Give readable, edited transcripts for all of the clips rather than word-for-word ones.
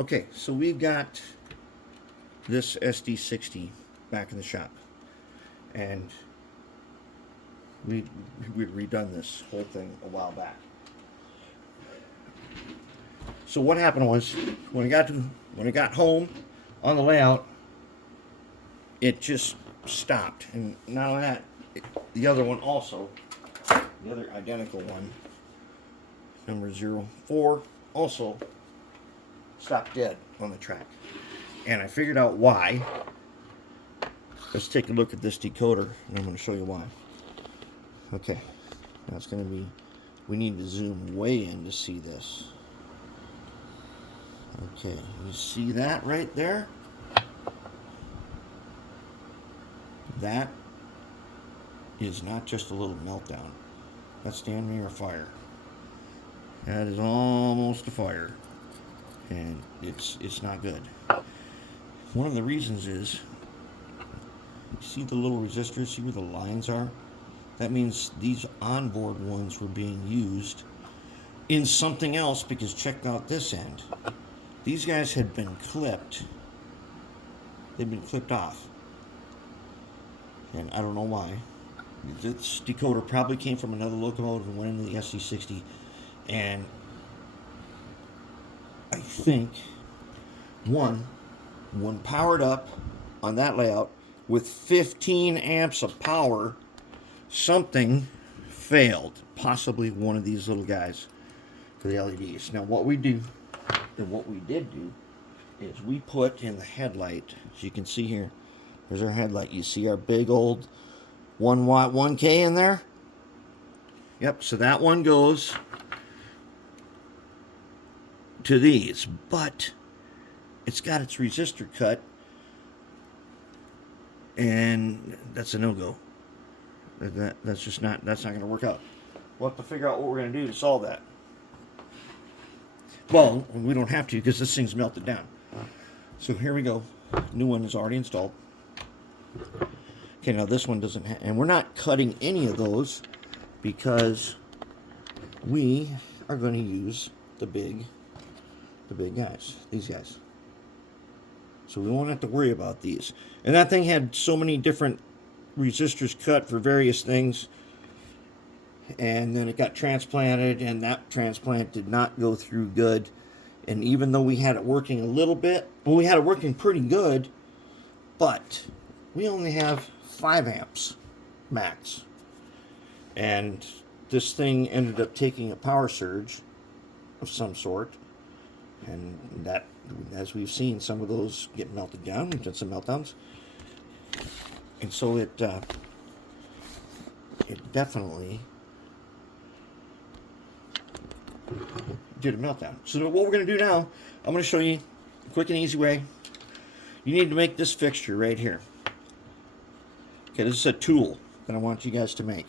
Okay, so we've got this SD60 back in the shop, and we'd redone this whole thing a while back. So what happened was, when I got home on the layout, it just stopped. And not only that, the other one also, the other identical one, number 04, also stopped dead on the track. And I figured out why. Let's take a look at this decoder, and I'm going to show you why. Okay, now it's going to be, we need to zoom way in to see this. Okay, you see that right there? That is not just a little meltdown. That's damn near a fire. That is almost a fire. And it's not good. One of the reasons is, you see the little resistors, see where the lines are? That means these onboard ones were being used in something else, because check out this end. These guys had been clipped. They've been clipped off. And I don't know why. This decoder probably came from another locomotive and went into the SD60. And I think, when powered up on that layout with 15 amps of power, something failed. Possibly one of these little guys for the LEDs. Now what we do, and what we did do, is we put in the headlight, as you can see here, there's our headlight. You see our big old 1 watt 1K in there? Yep, so that one goes to these, but it's got its resistor cut, and that's a no-go. That's just not, that's not going to work out. We'll have to figure out what we're going to do to solve that. Well, we don't have to, because this thing's melted down. So here we go. New one is already installed. Okay, now this one doesn't have, and we're not cutting any of those, because we are going to use the big guys, these guys. So we won't have to worry about these. And that thing had so many different resistors cut for various things, and then it got transplanted, and that transplant did not go through good. And even though we had it working a little bit, well, we had it working pretty good, but we only have 5 amps max. And this thing ended up taking a power surge of some sort, and that, as we've seen, some of those get melted down. We've done some meltdowns, and so it definitely did a meltdown. So what we're going to do now, I'm going to show you a quick and easy way. You need to make this fixture right here. Okay, this is a tool that I want you guys to make.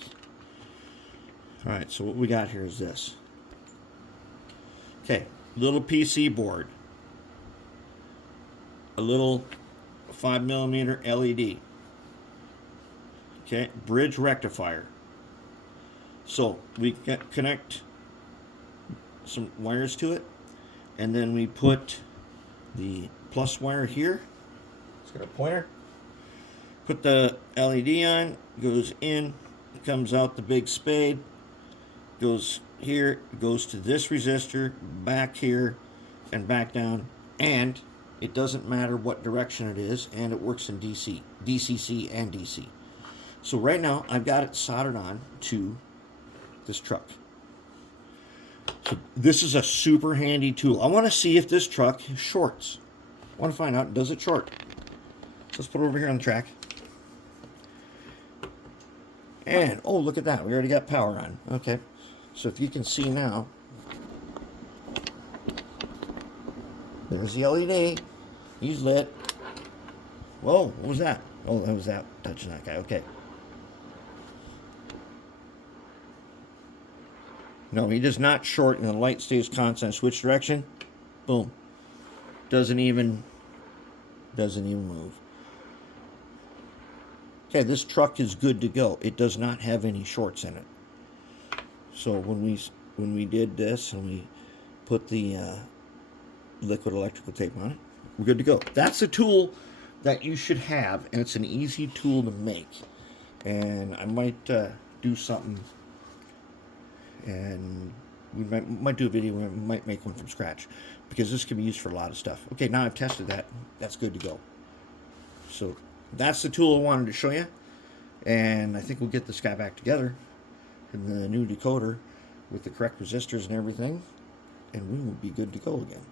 Alright, so what we got here is this. Okay, little PC board. A little 5mm LED. Okay, bridge rectifier. So we connect some wires to it, and then we put the plus wire here. It's got a pointer. Put the LED on, goes in, comes out the big spade, goes here, goes to this resistor, back here, and back down, and it doesn't matter what direction it is, and it works in DC, DCC and DC. So right now, I've got it soldered on to this truck. So this is a super handy tool. I want to see if this truck shorts. I want to find out, does it short? So let's put it over here on the track. And, oh, look at that. We already got power on. Okay. So if you can see now, there's the LED. He's lit. Whoa, what was that? Oh, that was that touching that guy. Okay. No, he does not short, and the light stays constant. Switch direction. Boom. Doesn't even move. Okay, this truck is good to go. It does not have any shorts in it. So when we did this and we put the liquid electrical tape on it. We're good to go. That's a tool that you should have, and it's an easy tool to make. And I might do something, and we might do a video. We might make one from scratch, because this can be used for a lot of stuff. Okay, now I've tested that. That's good to go. So that's the tool I wanted to show you, and I think we'll get this guy back together in the new decoder with the correct resistors and everything, and we will be good to go again.